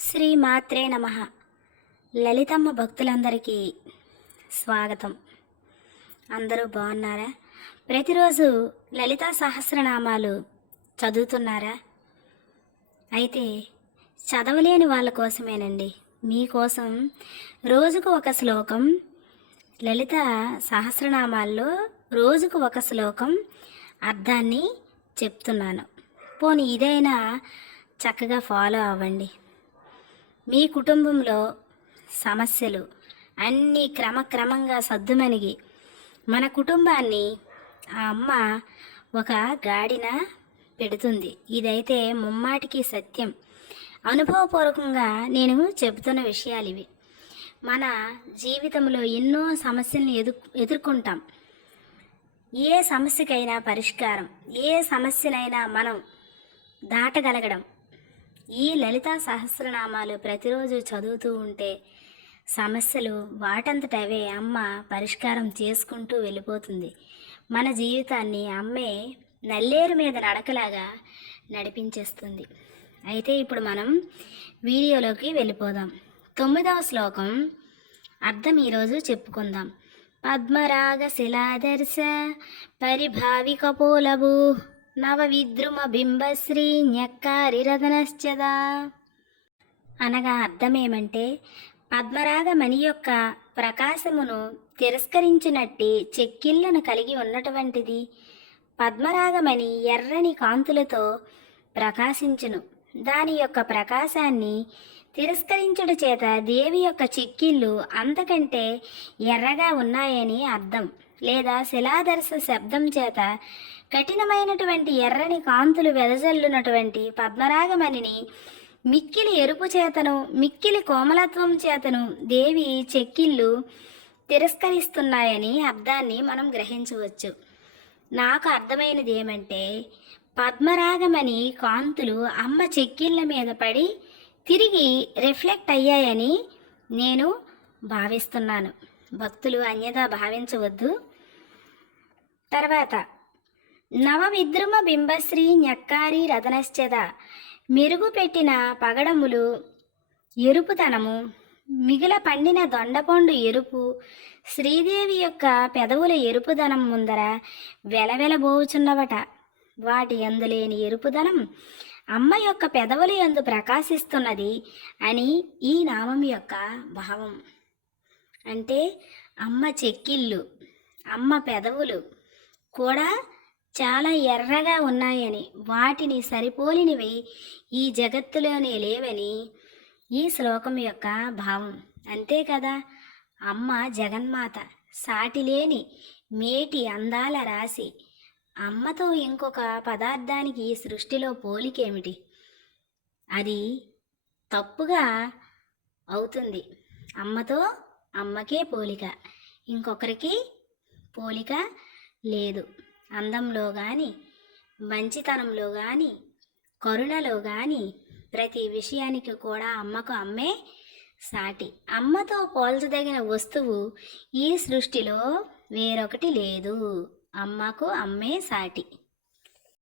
శ్రీ మాత్రే నమ. లలితమ్మ భక్తులందరికీ స్వాగతం. అందరూ బాగున్నారా? ప్రతిరోజు లలితా సహస్రనామాలు చదువుతున్నారా? అయితే చదవలేని వాళ్ళ కోసమేనండి. మీకోసం రోజుకు ఒక శ్లోకం లలిత సహస్రనామాల్లో రోజుకు ఒక శ్లోకం అర్థాన్ని చెప్తున్నాను. పోనీ ఇదైనా చక్కగా ఫాలో అవ్వండి. మీ కుటుంబంలో సమస్యలు అన్నీ క్రమక్రమంగా సద్దుమణిగి మన కుటుంబాన్ని ఆ అమ్మ ఒక గాడిన పెడుతుంది. ఇదైతే ముమ్మాటికి సత్యం. అనుభవపూర్వకంగా నేను చెబుతున్న విషయాలు ఇవి. మన జీవితంలో ఎన్నో సమస్యలను ఎదు ఎదుర్కొంటాం. ఏ సమస్యకైనా పరిష్కారం ఏ సమస్యనైనా మనం దాటగలగడం ఈ లలితా సహస్రనామాలు ప్రతిరోజు చదువుతూ ఉంటే సమస్యలు వాటంతటవే అమ్మ పరిష్కారం చేసుకుంటూ వెళ్ళిపోతుంది. మన జీవితాన్ని అమ్మే నల్లేరు మీద నడకలాగా నడిపించేస్తుంది. అయితే ఇప్పుడు మనం వీడియోలోకి వెళ్ళిపోదాం. తొమ్మిదవ శ్లోకం అర్థం ఈరోజు చెప్పుకుందాం. పద్మరాగ శిలాదర్శ పరిభావి కపోలభూ నవ విద్రుమ బింబశ్రీ అనగా అర్థమేమంటే పద్మరాగమణి యొక్క ప్రకాశమును తిరస్కరించినట్టి చెక్కిళ్ళను కలిగి ఉన్నటువంటిది. పద్మరాగమణి ఎర్రని కాంతులతో ప్రకాశించును. దాని యొక్క ప్రకాశాన్ని తిరస్కరించుట చేత దేవి యొక్క చిక్కిళ్ళు అంతకంటే ఎర్రగా ఉన్నాయని అర్థం. లేదా శిలాదర్శ శబ్దం చేత కఠినమైనటువంటి ఎర్రని కాంతులు వెదజల్లునటువంటి పద్మరాగమణిని మిక్కిలి ఎరుపు చేతను మిక్కిలి కోమలత్వం చేతను దేవి చెక్కిళ్ళు తిరస్కరిస్తున్నాయని అర్థాన్ని మనం గ్రహించవచ్చు. నాకు అర్థమైనది ఏమంటే పద్మరాగమని కాంతులు అమ్మ చెక్కిళ్ళ మీద పడి తిరిగి రిఫ్లెక్ట్ అయ్యాయని నేను భావిస్తున్నాను. భక్తులు అన్యదా భావించవద్దు. తర్వాత నవవిద్రుమ బింబశ్రీ న్యక్కారి రతనశ్చద మెరుగు పెట్టిన పగడములు ఎరుపుతనము మిగిల పండిన దొండపండు ఎరుపు శ్రీదేవి యొక్క పెదవుల ఎరుపుదనం ముందర వెలవెలబోవుచున్నవట వాటి అందులేని ఎరుపుదనం అమ్మ యొక్క పెదవుల ఎందు ప్రకాశిస్తున్నది అని ఈ నామం యొక్క భావం. అంటే అమ్మ చెక్కిళ్ళు అమ్మ పెదవులు కూడా చాలా ఎర్రగా ఉన్నాయని వాటిని సరిపోలినవి ఈ జగత్తులోనే లేవని ఈ శ్లోకం యొక్క భావం. అంతే కదా? అమ్మ జగన్మాత సాటిలేని మేటి అందాల రాశి. అమ్మతో ఇంకొక పదార్థానికి ఈ సృష్టిలో పోలికేమిటి? అది తప్పుగా అవుతుంది. అమ్మతో అమ్మకే పోలిక. ఇంకొకరికి పోలిక లేదు. అందంలో కానీ మంచితనంలో కానీ కరుణలో కానీ ప్రతి విషయానికి కూడా అమ్మకు అమ్మే సాటి. అమ్మతో పోల్చదగిన వస్తువు ఈ సృష్టిలో వేరొకటి లేదు. అమ్మకు అమ్మే సాటి.